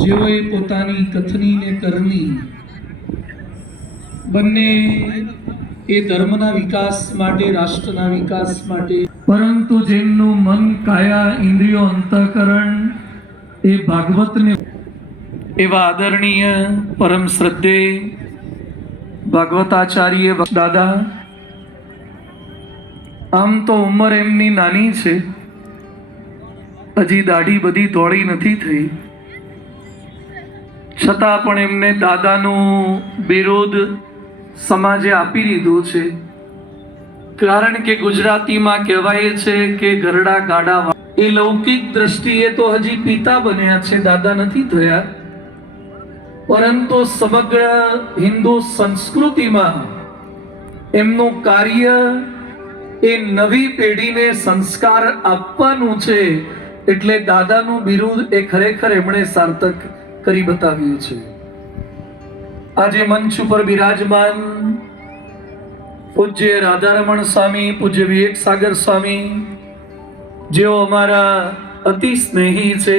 જેઓએ પોતાની કથની ને કરની બંને એ ધર્મના વિકાસ માટે, રાષ્ટ્રના વિકાસ માટે, પરંતુ જેમનું મન, કાયા, ઇન્દ્રિયો, અંતઃકરણ એ ભાગવતને, એવા આદરણીય પરમ શ્રદ્ધેય ભાગવતાચાર્ય દાદા, આમ તો ઉંમર એમની નાની છે, હજી દાઢી બધી ધોળી નથી થઈ, છતાં પણ એમને દાદાનું બિરુદ સમાજે આપી દીધું છે. કારણ કે ગુજરાતીમાં કહેવાય છે કે ગરડા ગાડા, એ લૌકિક દ્રષ્ટિએ તો હજી પિતા બન્યા છે, દાદા નથી થયા. પરંતુ સમગ્ર હિન્દુ સંસ્કૃતિમાં એમનું કાર્ય એ નવી પેઢીને સંસ્કાર આપવાનું છે. એટલે દાદાનું બિરુદ એ ખરેખર એમણે સાર્થક કરી બતાવ્યું છે. આજે મંચ ઉપર બિરાજમાન પૂજ્ય રાધારમણ સ્વામી, પૂજ્ય વિવેક સાગર સ્વામી, જેઓ અમારા અતિ સ્નેહી છે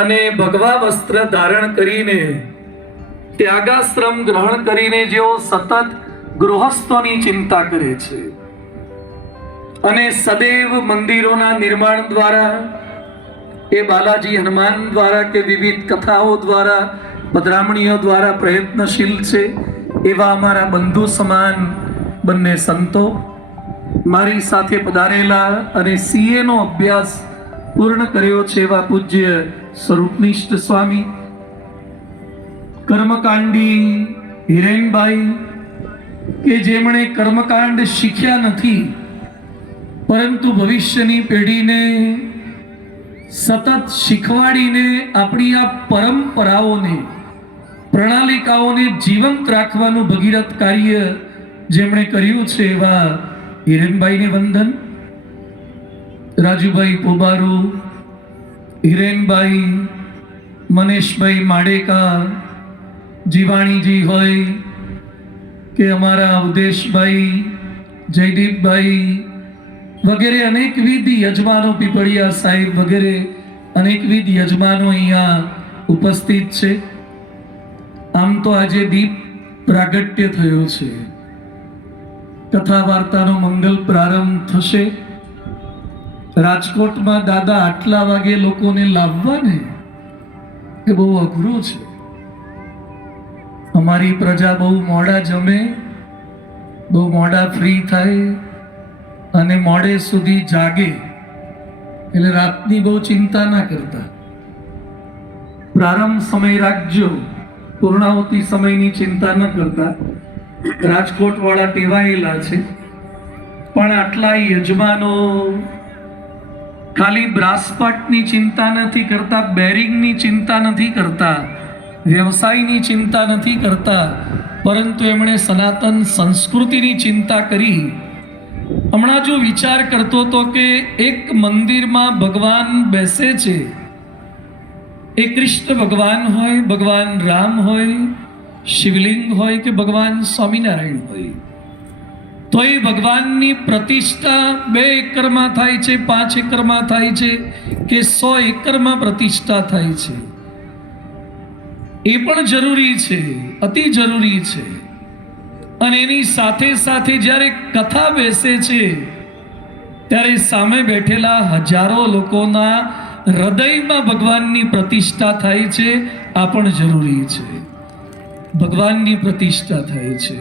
અને ભગવા વસ્ત્ર ધારણ કરીને, ત્યાગાશ્રમ ગ્રહણ કરીને જેઓ સતત ગૃહસ્થોની ચિંતા કરે છે અને સદૈવ મંદિરોના નિર્માણ દ્વારા, એ બાલાજી હનુમાન દ્વારા કે વિવિધ કથાઓ દ્વારા, પધરામણીઓ દ્વારા પ્રયત્નશીલ છે. એવા અમારા બંધુ સમાન બંને સંતો, મારી સાથે પધારેલા અને CA નો અભ્યાસ પૂર્ણ કર્યો છે એવા પૂજ્ય સ્વરૂપનિષ્ઠ સ્વામી, કર્મકાંડી હિરેનભાઈ, કે જેમણે કર્મકાંડ શીખ્યા નથી પરંતુ ભવિષ્યની પેઢીને સતત શીખવાડીને આપણી આ પરંપરાઓને, પ્રણાલિકાઓને જીવંત રાખવાનું ભગીરથ કાર્ય જેમણે કર્યું છે એવા હિરેનભાઈને વંદન. રાજુભાઈ પોબારુ, હિરેનભાઈ, મનેશભાઈ માડેકા, જીવાણીજી હોય કે અમારા અવધેશભાઈ, જયદીપભાઈ વગેરે અનેકવિધ યજમાનો, પીપળિયા સાહેબ વગેરે અનેકવિધ યજમાનો અહીંયા ઉપસ્થિત છે. આમ તો આજે દીપ પ્રાગટ્ય થયો છે, કથા વાર્તાનો મંગલ પ્રારંભ થશે. રાજકોટમાં દાદા આટલા વાગે લોકોને લાવવા ને એ બહુ અઘરું છે. અમારી પ્રજા બહુ મોડા જમે, બહુ મોડા ફ્રી થાય અને મોડે સુધી જાગે, એટલે રાતની બહુ ચિંતા ના કરતા. પ્રારંભ સમય રાખજો, પૂર્ણાહુતિ સમયની ચિંતા ન કરતા. રાજકોટ વાળા ટેવાયેલા છે. પણ આટલા યજમાનો ખાલી બ્રાસપાટની ચિંતા નથી કરતા, બેરિંગની ચિંતા નથી કરતા, વ્યવસાયની ચિંતા નથી કરતા, પરંતુ એમણે સનાતન સંસ્કૃતિની ચિંતા કરી. હમણાં જો વિચાર કરતો હતો કે એક મંદિરમાં ભગવાન બેસે છે, એ કૃષ્ણ ભગવાન હોય, ભગવાન રામ હોય, શિવલિંગ હોય કે ભગવાન સ્વામિનારાયણ હોય, તો એ ભગવાનની પ્રતિષ્ઠા 2 એકરમાં થાય છે, 5 એકરમાં થાય છે કે 100 એકરમાં પ્રતિષ્ઠા થાય છે, એ પણ જરૂરી છે, અતિ જરૂરી છે. અને એની સાથે સાથે જ્યારે કથા બેસે છે ત્યારે સામે બેઠેલા હજારો લોકોના હૃદયમાં ભગવાનની પ્રતિષ્ઠા થાય છે. આ પણ જરૂરી છે, ભગવાનની પ્રતિષ્ઠા થાય છે.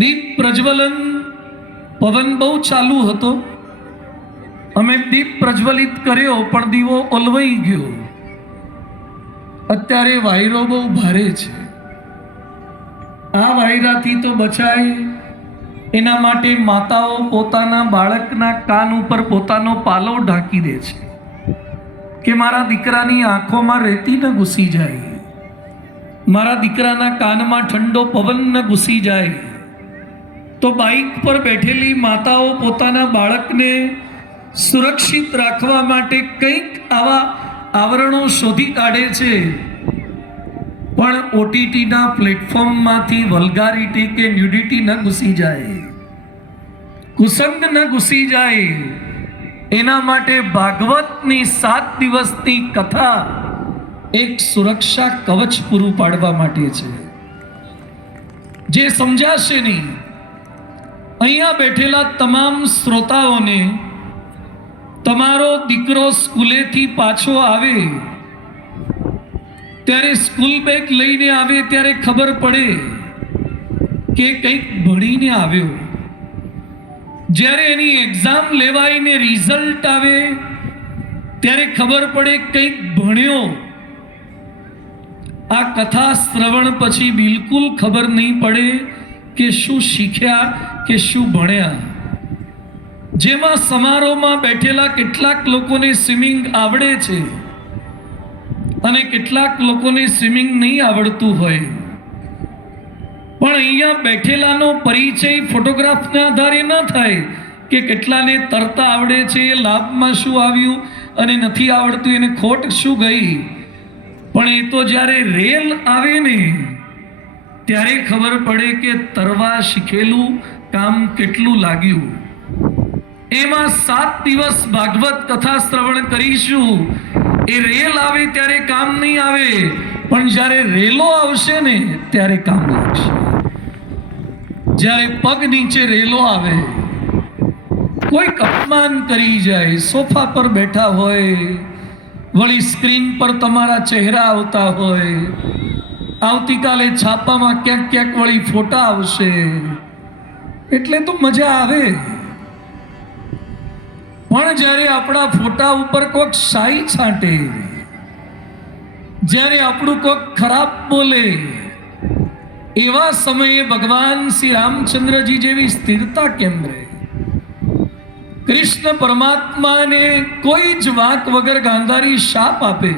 દીપ પ્રજ્વલન, પવન બહુ ચાલુ હતો, અમે દીપ પ્રજ્વલિત કર્યો પણ દીવો ઓલવાઈ ગયો. અત્યારે વાયરો બહુ ભારે છે. આ વાયરાથી તો બચાય એના માટે માતાઓ પોતાના બાળકના કાન ઉપર પોતાનો પાલવ ઢાંકી દે છે કે મારા દીકરાની આંખોમાં રેતી ન ઘૂસી જાય, મારા દીકરાના કાનમાં ઠંડો પવન ન ઘૂસી જાય. તો બાઇક પર બેઠેલી માતાઓ પોતાના બાળકને સુરક્ષિત રાખવા માટે કંઈક આવા આવરણો શોધી કાઢે છે. પણ OTTના પ્લેટફોર્મમાંથી વલ્ગારિટી કે ન્યુડિટી ન ઘૂસી જાય, કુસંગ ન ઘૂસી જાય, એના માટે ભાગવતની 7 દિવસની કથા એક સુરક્ષા કવચ પૂરું પાડવા માટે છે. જે સમજાશે નહીં, અહીંયા બેઠેલા તમામ શ્રોતાઓને તમારો દીકરો સ્કૂલેથી પાછો આવે ત્યારે સ્કૂલ બેગ લઈને આવે ત્યારે ખબર પડે કે કંઈક ભણીને આવ્યો. જ્યારે એની એક્ઝામ લેવાય ને રિઝલ્ટ આવે ત્યારે ખબર પડે કંઈક ભણ્યો. આ કથા શ્રવણ પછી બિલકુલ ખબર નહીં પડે કે શું શીખ્યા કે શું ભણ્યા. જેમાં સમારોહમાં બેઠેલા કેટલાક લોકોને સ્વિમિંગ આવડે છે અને કેટલાક લોકોને સ્વિમિંગ નહીં આવડતું હોય, પણ અહીંયા બેઠેલાનો પરિચય ફોટોગ્રાફના આધારે ન થાય કે કેટલાને તરતા આવડે છે, લાભમાં શું આવ્યું અને નથી આવડતું, એને ખોટ શું ગઈ. પણ એ તો જ્યારે રેલ આવે ને ત્યારે ખબર પડે કે તરવા શીખેલું કામ કેટલું લાગ્યું. એમાં 7 દિવસ ભાગવત કથા શ્રવણ કરીશું. એ રેલ આવે ત્યારે કામ નહીં આવે, પણ જ્યારે રેલો આવશે ને ત્યારે કામ લાગશે. જ્યારે પગ નીચે રેલો આવે, કોઈક અપમાન કરી જાય, સોફા પર બેઠા હોય, વળી સ્ક્રીન પર તમારા ચહેરા આવતા હોય, આવતીકાલે છાપામાં ક્યાંક ક્યાંક વળી ફોટા આવશે, એટલે તો મજા આવે. પણ જ્યારે આપણા ફોટા ઉપર કોઈક શાહી છાંટે, જ્યારે આપણું કોઈક ખરાબ બોલે, એવા સમયે ભગવાન શ્રી રામચંદ્રજી જેવી સ્થિરતા કેમ રહે? કૃષ્ણ પરમાત્માને કોઈ જ વાંક વગર ગાંધારી શાપ આપે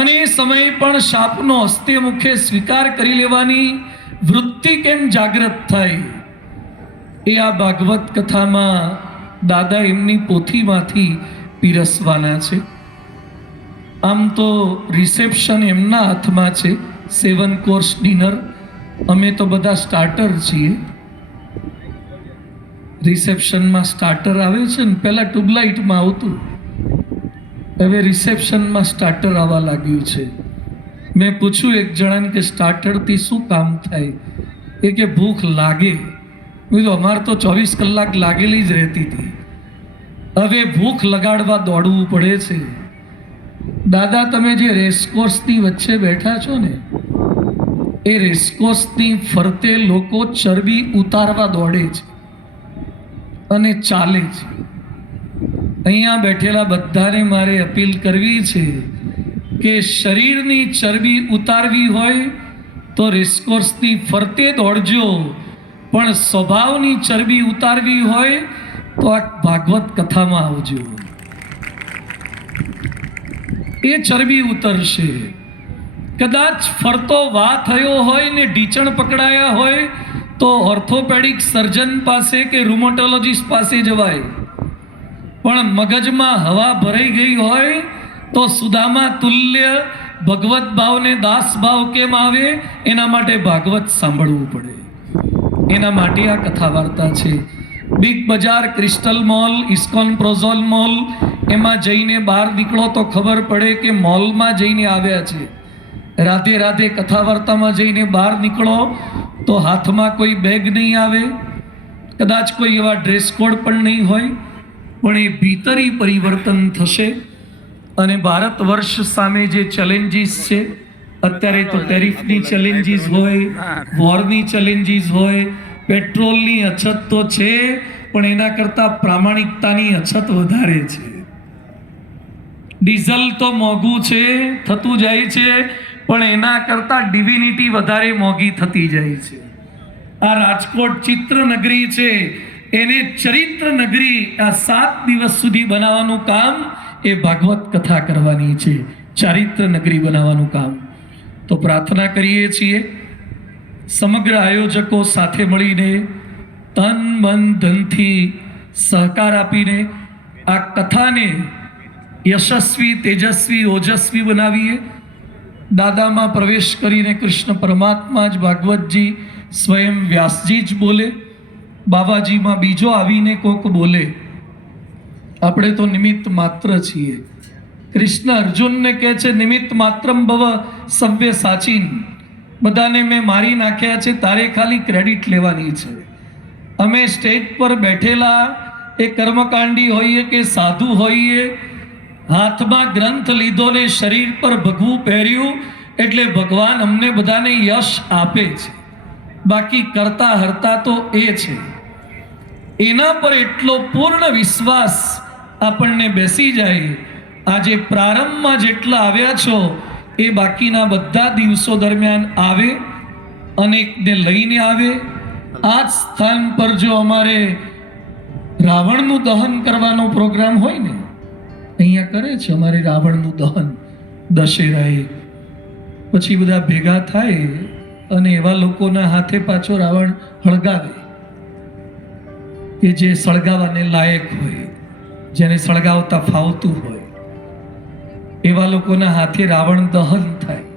અને એ સમયે પણ શાપનો હસ્તે મુખે સ્વીકાર કરી લેવાની વૃત્તિ કેમ જાગૃત થાય? એ આ ભાગવત કથામાં દાદા એમની પોથીમાંથી પીરસવાના છે. આમ તો રિસેપ્શન એમના હાથમાં છે, 7 કોર્સ ડિનર. અમે તો બધા સ્ટાર્ટર છીએ. રિસેપ્શનમાં સ્ટાર્ટર આવે છે ને, પહેલાં ટ્યુબલાઇટમાં આવતું, હવે રિસેપ્શનમાં સ્ટાર્ટર આવવા લાગ્યું છે. મેં પૂછ્યું એક જણાને કે સ્ટાર્ટરથી શું કામ થાય? એ કે ભૂખ લાગે. બીજું અમારે તો 24 કલાક લાગેલી જ રહેતી હતી, હવે ભૂખ લગાડવા દોડવું પડે છે. દાદા, તમે જે રેસકોર્સની વચ્ચે બેઠા છો ને, એ રેસકોર્સની ફરતે લોકો ચરબી ઉતારવા દોડે છે અને ચાલે છે. અહીંયા બેઠેલા બધાને મારે અપીલ કરવી છે કે શરીરની ચરબી ઉતારવી હોય તો રેસકોર્સની ફરતે દોડજો, પણ સ્વભાવની ચરબી ઉતારવી હોય તો આ ભાગવત કથામાં આવજો. એ ચરબી ઉતરશે. કદાચ ફરતો વા થયો હોય ને ઢીચણ પકડાયા હોય તો ઓર્થોપેડિક સર્જન પાસે કે રૂમેટોલોજીસ્ટ પાસે જવાય, પણ મગજમાં હવા ભરાઈ ગઈ હોય તો સુદામા તુલ્ય ભગવત ભાવને દાસ ભાવ કેમ આવે? એના માટે ભાગવત સાંભળવું પડે. એના માટે આ કથા વાર્તા છે. બિગ બજાર, ક્રિસ્ટલ મોલ, ઇસ્કોન પ્રોઝોલ મોલ, એમાં જઈને બહાર નીકળો તો ખબર પડે કે મોલમાં જઈને આવ્યા છે. રાધે રાધે કથા વાર્તામાં જઈને બહાર નીકળો તો હાથમાં કોઈ બેગ નહીં આવે, કદાચ કોઈ એવા ડ્રેસ કોડ પણ નહીં હોય, પણ એ ભીતરી પરિવર્તન થશે. અને ભારત વર્ષ સામે જે ચેલેન્જીસ છે, અત્યારે તો ટેરિફની ચેલેન્જીસ હોય, વોરની ચેલેન્જીસ હોય, પેટ્રોલની અછત તો છે, પણ એના કરતાં પ્રામાણિકતાની અછત વધારે છે. ડીઝલ તો મોંઘું છે, થતું જાય છે, પણ એના કરતાં ડિવિનિટી વધારે મોંઘી થતી જાય છે. આ રાજકોટ ચિત્ર નગરી છે, એને ચરિત્ર નગરી આ 7 દિવસ સુધી બનાવવાનું કામ એ ભાગવત કથા કરવાની છે. ચારિત્ર નગરી બનાવવાનું કામ. તો પ્રાર્થના કરીએ છીએ સમગ્ર આયોજકો સાથે મળીને તન મન ધનથી સહકાર આપીને આ કથાને યશસ્વી, તેજસ્વી, ઓજસ્વી બનાવીએ. દાદામાં પ્રવેશ કરીને કૃષ્ણ પરમાત્મા જ, ભાગવતજી સ્વયં વ્યાસજી જ બોલે, બાબાજીમાં બીજો આવીને કોક બોલે. આપણે તો નિમિત્ત માત્ર છીએ. કૃષ્ણ અર્જુનને કહે છે નિમિત્ત માત્રમ ભવ સવ્ય સાચીન, બધાને મેં મારી નાખ્યા છે, તારે ખાલી ક્રેડિટ લેવાની છે. અમે સ્ટેજ પર બેઠેલા એ કર્મકાંડી હોઈએ કે સાધુ હોઈએ, હાથમાં ગ્રંથ લીધો ને શરીર પર ભગવું પહેર્યું એટલે ભગવાન અમને બધાને યશ આપે છે. બાકી કરતા હરતા તો એ છે. એના પર એટલો પૂર્ણ વિશ્વાસ આપણને બેસી જાય. આજે પ્રારંભમાં જેટલા આવ્યા છો એ બાકીના બધા દિવસો દરમિયાન આવે, અનેકને લઈને આવે. આ જ સ્થાન પર જો અમારે રાવણનું દહન કરવાનો પ્રોગ્રામ હોય ને, અહીંયા કરે છે અમારે રાવણનું દહન દશેરાએ, પછી બધા ભેગા થાય અને એવા લોકોના હાથે પાછો રાવણ હળગાવે કે જે સળગાવાને લાયક હોય, જેને સળગાવતા ફાવતું હોય, એવા લોકોના હાથે રાવણ દહન થાય.